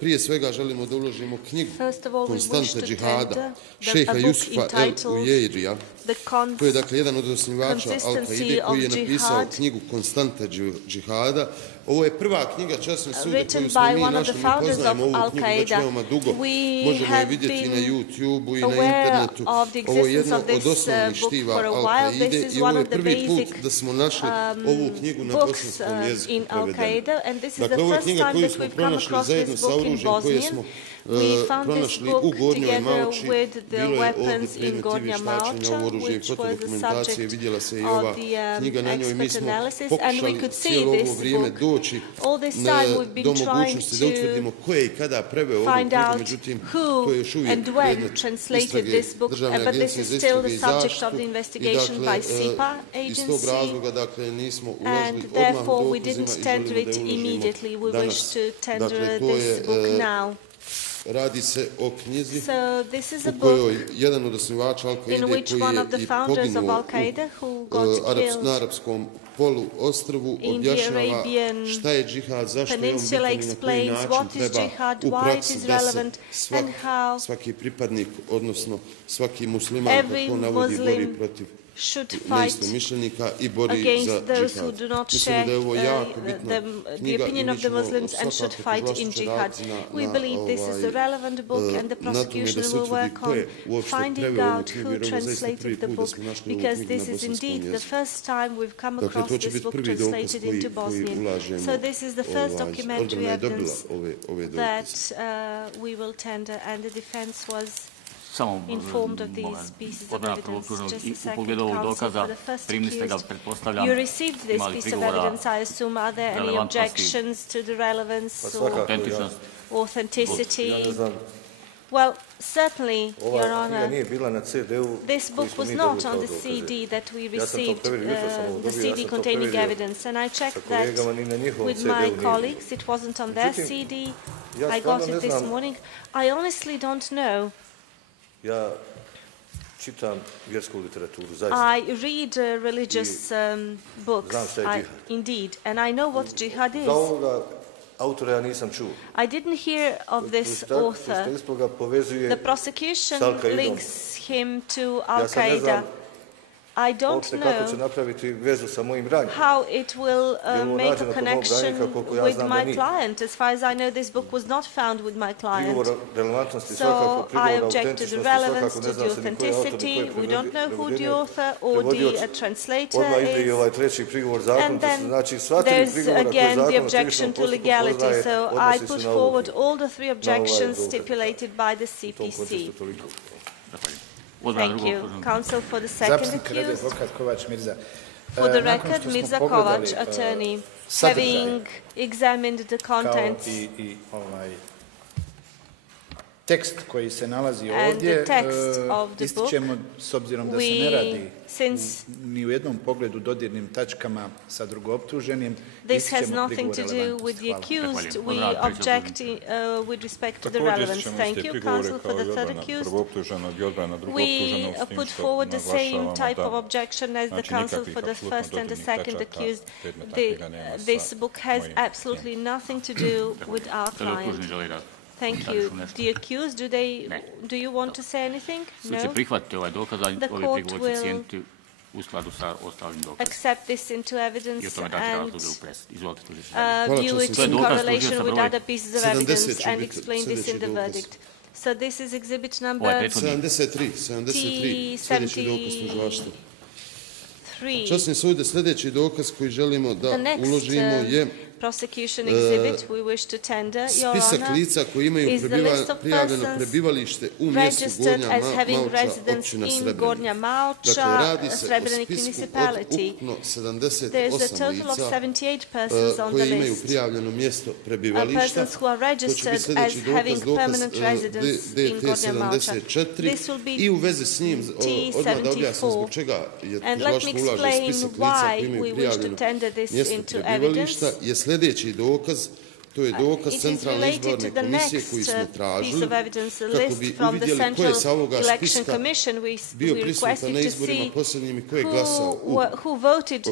Prije svega želimo da uložimo knjigu Konstante džihada šeha Jusufa el-Ujeirija, koji je dakle jedan od osnivača Al-Kaide, koji je napisao knjigu Konstante džihada. Ovo je prva knjiga, časni sud, koju smo mi našli, mi poznajemo ovu knjigu već veoma dugo, možemo je vidjeti na YouTube-u i na internetu. Ovo je jedno od osnovnih štiva Al-Kaide i ovo je prvi put da smo našli ovu knjigu na bosanskom jeziku prevedenu. Dakle, ovo je knjiga koju smo pronašli zajedno sa oružjem koje smo pronašli u Gornjoj Mauči. Bilo je ovdje predmet vještačenja, ovo oružje i fotodokumentacije, vidjela se i ova knjiga na njoj. Mi smo pokušali cijelo ovo vrijeme doći do mogućnosti da utvrdimo ko je i kada preveo ovu knjigu, međutim, to je još uvijek predmet istrage Državne agencije za istrage i zaštitu i dakle, iz tog razloga dakle, nismo uložili odmah dokazima i želimo da je uložimo danas. Dakle, to je... Radi se o knjizi u kojoj jedan od osnivača Al-Kaide koji je i poginuo na arapskom poluostrvu objašnjava šta je džihad, zašto je on bitan i na koji način treba u praksi da se svaki pripadnik, odnosno svaki musliman, kako navodi, bori protiv neistomišljenika i bori za džihad. Mislimo da je ovo jako bitna knjiga i mi ćemo svakako proglašati na tome da se utvrdi ko je uopšte preveo ovu knjigu, jer ovo zaista prvi put da smo našli ovu knjigu na bosanskom jeziku. Dakle, to će biti prvi dokaz koji ulažemo. Odbrana je dobila ove dokaze. Informed of these pieces of evidence. Just a second, counsel for the first accused. You received this piece of evidence, I assume. Are there any objections to the relevance or authenticity? Well, certainly, Your Honor, this book was not on the CD that we received, the CD containing evidence, and I checked that with my colleagues. It wasn't on their CD. I got it this morning. I honestly don't know. I read religious books, indeed, and I know what jihad is. I didn't hear of this author. The prosecution links him to Al-Qaeda. I don't know how it will make a connection with my client. As far as I know, this book was not found with my client. So I object to the relevance, to the authenticity. We don't know who the author or the translator is. And then there's again the objection to legality. So I put forward all the three objections stipulated by the CPC. Thank you. Counsel for the second accused. For the record, Mirza Kovač, attorney, having examined the contents tekst koji se nalazi ovdje, ističemo, s obzirom da se ne radi ni u jednom pogledu dodirnim tačkama sa drugooptuženim, ističemo prigovor relevantnosti. We object with respect to the relevance. Thank you. Counsel for the third accused. We put forward the same type of objection as the counsel for the first and the second accused. This book has absolutely nothing to do with our client. Thank you. The accused, do you want to say anything? No? The court will accept this into evidence and view it in correlation with other pieces of evidence and explain this in the verdict. So this is exhibit number 73. Sljedeći dokaz tužilaštva. Časni sude, sljedeći dokaz koji želimo da uložimo je prosecution exhibit we wish to tender, Your Honor, is the list of persons registered as having residence in Gornja Mauča, Srebrenik municipality. There is a total of 78 persons on the list. Persons who are registered as having permanent residence in Gornja Mauča. This will be T74. And let me explain why we wish to tender this into evidence. Sljedeći dokaz, to je dokaz centralne izborne komisije koji smo tražili kako bi uvidjeli ko je sa ovoga spiska bio prisutan na izborima posljednjim i ko je glasao u opštini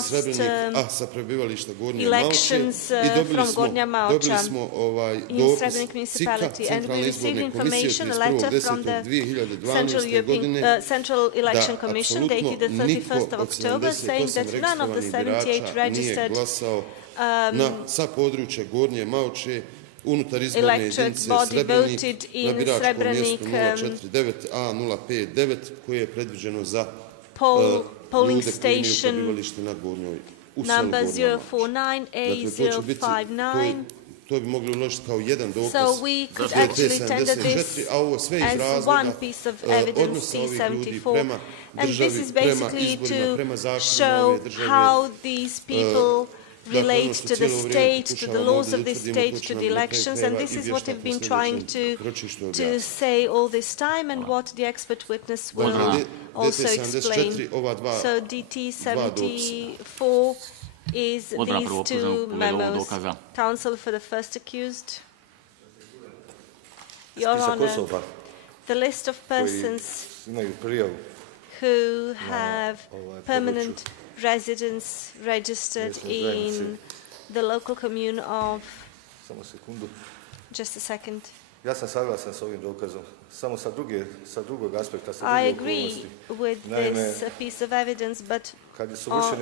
Srebrenik, a sa prebivališta Gornje Malče, i dobili smo dopis CIK-a, centralne izborne komisije 31.10.2012. godine, da apsolutno niko od 78 registrovanih nije glasao sa područja Gornje Malče unutar izborne jedinice Srebrenik na biračkom mjestu 049A059 koje je predviđeno za ljude koji imaju prebivalište na Gornjoj, u selu Gornja Malče. To bi mogli uložiti kao jedan dokaz za T74, a ovo sve iz razloga odnosa ovih ljudi prema državi, prema izborima, prema zakonima ove države. Relates to the state, to the laws of the state, to the elections, and this is what we've been trying to say all this time, and what the expert witness will also explain. So DT74 is these two memos. Counsel for the first accused. Your Honor, the list of persons who have permanent residents registered in the local commune of... Just a second. Ja sam saglasan s ovim dokazom, samo sa drugog aspekta, sa I agree with this piece of evidence, but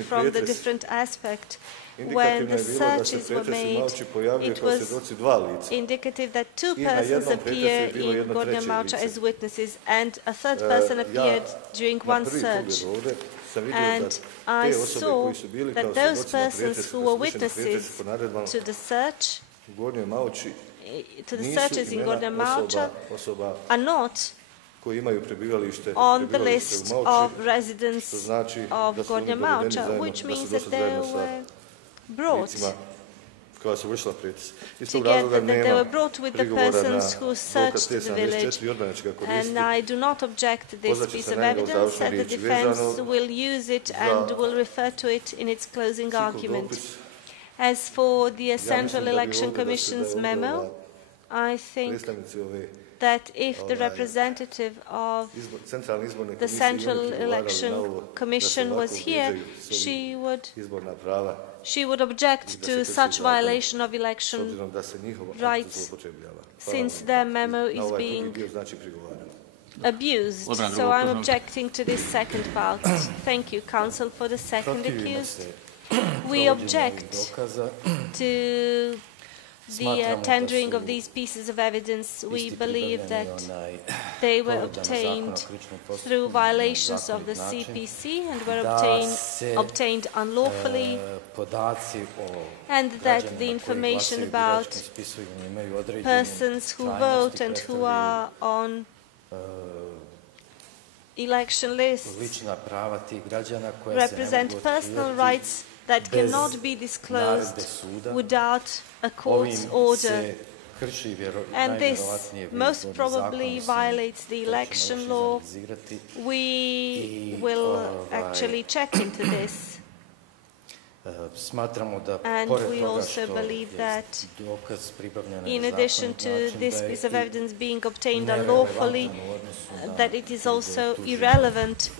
from the different aspect. When the searches were made, it was indicative that two persons appeared in Gornja Malča as witnesses, and a third person appeared during one search. And I saw that those persons who were witnesses to the search, to the searches in Gornja Malča, are not on the list of residents of Gornja Malča, which means that they were brought together, that they were brought with the persons who searched the village. And I do not object to this piece of evidence, and the defense will use it and will refer to it in its closing argument. As for the Central Election Commission's memo, I think that if the representative of the Central Election Commission was here, she would object to such violation of election rights, since their memo is being abused. So I'm objecting to this second part. Thank you, counsel, for the second accused. We object to the tendering of these pieces of evidence. We believe that they were obtained through violations of the CPC and were obtained unlawfully, and that the information about persons who vote and who are on election lists represent personal rights that cannot be disclosed without a court's order. And this most probably violates the election law. We will actually check into this. And we also believe that in addition to this piece of evidence being obtained unlawfully, that it is also irrelevant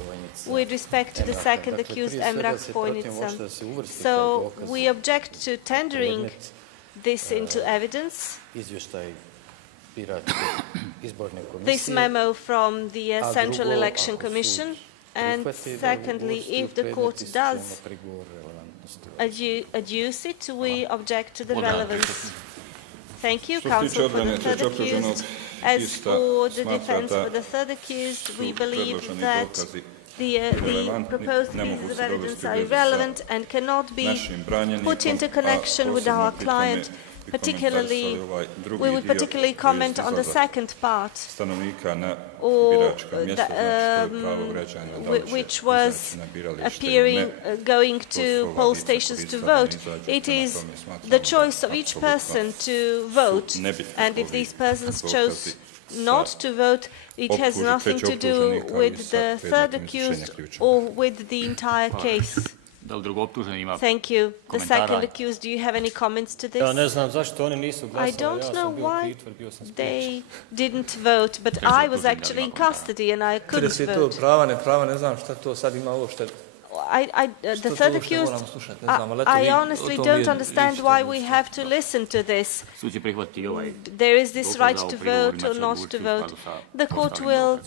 with respect to the second accused, Emrah Vojnica. So we object to tendering this into evidence, this memo from the Central Election Commission, and secondly, if the court does adduce it, we object to the relevance. Thank you, counsel, for the third accused. As for the defense for the third accused, we believe that the proposed pieces of evidence are irrelevant and cannot be put into connection with our client. Particularly, we would particularly comment on the second part, which was going to poll stations to vote. It is the choice of each person to vote, and if these persons chose not to vote, it has nothing to do with the third accused or with the entire case. Thank you. The second accused, do you have any comments to this? I don't know why they didn't vote, but I was actually in custody and I couldn't vote. The third accused, I honestly don't understand why we have to listen to this. There is this right to vote or not to vote. The court will